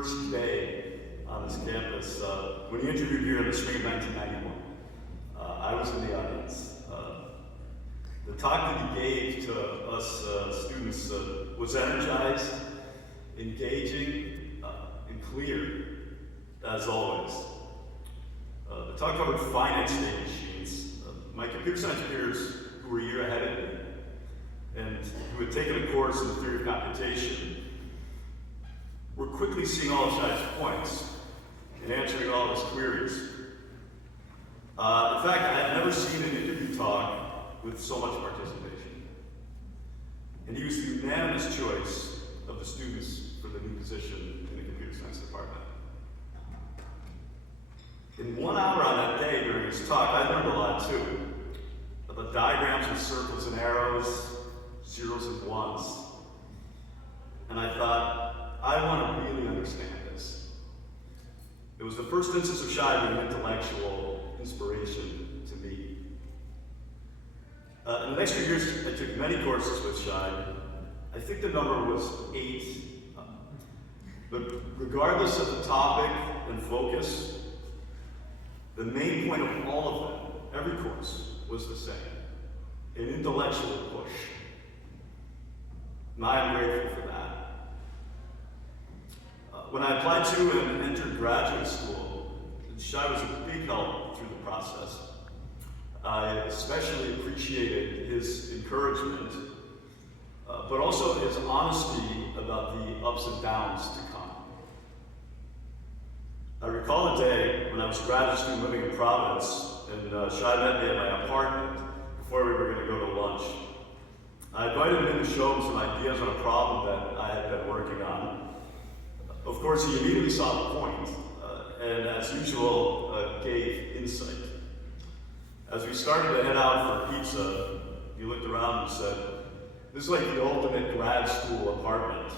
first day on this campus, when he interviewed here in the spring of 1991. I was in the audience. The talk that he gave to us students was energized, engaging, and clear, as always. The talk covered finite state machines. My computer science peers who were a year ahead of me and who had taken a course in the theory of computation were quickly seeing all of Shai's points and answering all of his queries. In fact, I had never seen an interview talk with so much participation. And he was the unanimous choice of the students for the new position in the computer science department. In 1 hour on that day during his talk, I learned a lot too. About diagrams with circles and arrows, zeros and ones. And I thought, I want to really understand this. It was the first instance of Shai being an intellectual inspiration to me. In the next few years, I took many courses with Shai. I think the number was 8. But regardless of the topic and focus, the main point of all of them, every course, was the same: an intellectual push. And I am grateful for that. When I applied to and entered graduate school, Shai was a big help through the process. I especially appreciated his encouragement, but also his honesty about the ups and downs to come. I recall a day when I was a graduate student living in Providence, and Shai met me at my apartment before we were going to go to lunch. I invited him in to show him some ideas on a problem that I had been working on. Of course, he immediately saw the point, and as usual, gave insight. As we started to head out for pizza, he looked around and said, "This is like the ultimate grad school apartment."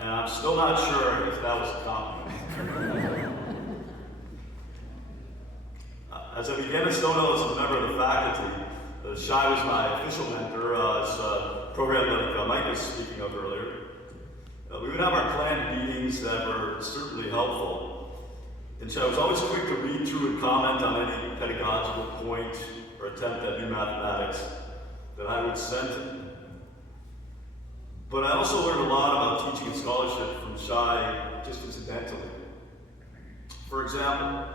And I'm still not sure if that was a compliment. As I began to know as a member of the faculty, Shai was my official mentor, as a program that Mike was speaking of earlier. We would have our planned meetings that were certainly helpful. And Shai was always quick to read through and comment on any pedagogical point or attempt at new mathematics that I would send him. But I also learned a lot about teaching and scholarship from Shai just incidentally. For example,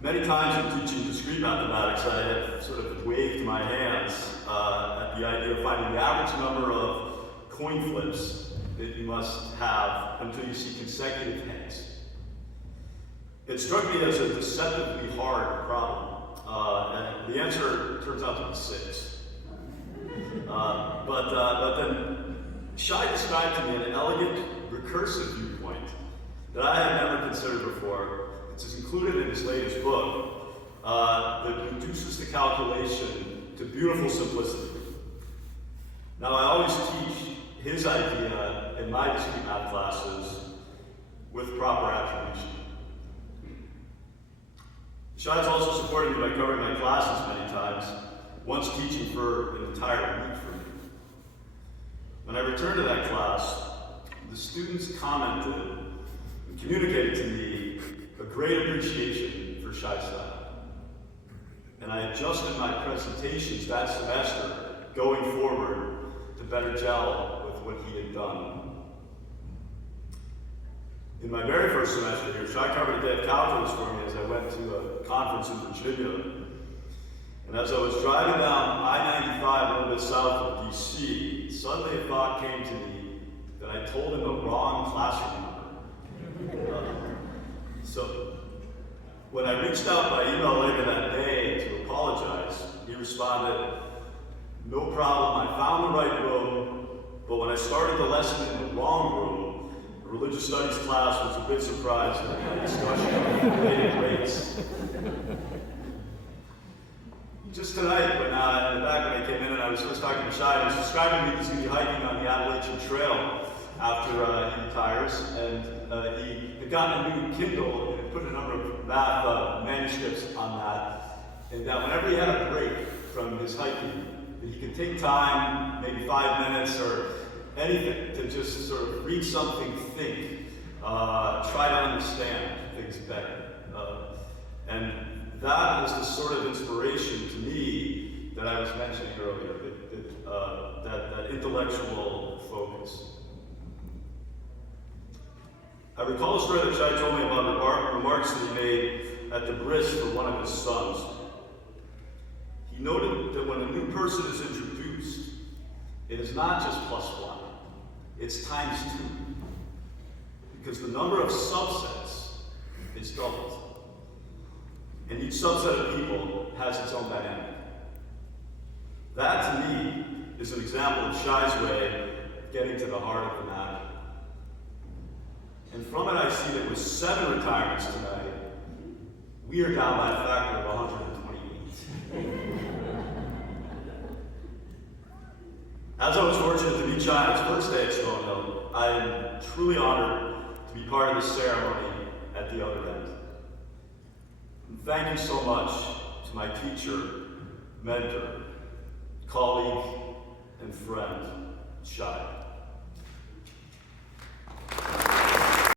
many times in teaching discrete mathematics, I have sort of waved my hands at the idea of finding the average number of coin flips that you must have until you see consecutive heads. It struck me as a deceptively hard problem, and the answer turns out to be 6. But then Shai described to me an elegant, recursive viewpoint that I had never considered before. It's included in his latest book that reduces the calculation to beautiful simplicity. Now, I always teach his idea in my discrete math classes with proper attribution. Shai has also supported me by covering my classes many times, once teaching for an entire week for me. When I returned to that class, the students commented and communicated to me a great appreciation for Shai's style. And I adjusted my presentations that semester going forward to better gel with what he had done. In my very first semester here, Shai covered a day of calculus for me as I went to a conference in Virginia. And as I was driving down I-95 a little bit south of DC, suddenly a thought came to me that I told him the wrong classroom number. So when I reached out by email later that day to apologize, he responded, "No problem, I found the right room, but when I started the lesson in the wrong room, the religious studies class was a bit surprised at the discussion of related rates." Just tonight, in the back when I came in and I was first talking to Shai, he was describing me he's going to be hiking on the Appalachian Trail after he retires, and he had gotten a new Kindle and had put a number of math manuscripts on that, and that whenever he had a break from his hiking, that he could take time, maybe 5 minutes or anything, to just sort of read something, think, try to understand things better. And that is the sort of inspiration to me that I was mentioning earlier, that intellectual focus. I recall a story that Shai told me about remarks that he made at the bris for one of his sons. He noted that when a new person is introduced, it is not just +1, it's ×2. Because the number of subsets is doubled. And each subset of people has its own dynamic. That, to me, is an example of Shai's way of getting to the heart of the matter. And from it, I see that with 7 retirements tonight, we are down by a factor of 128. As I was fortunate to meet Shai on his first day at Stone Hill, I am truly honored to be part of the ceremony at the other end. And thank you so much to my teacher, mentor, colleague, and friend, Shai.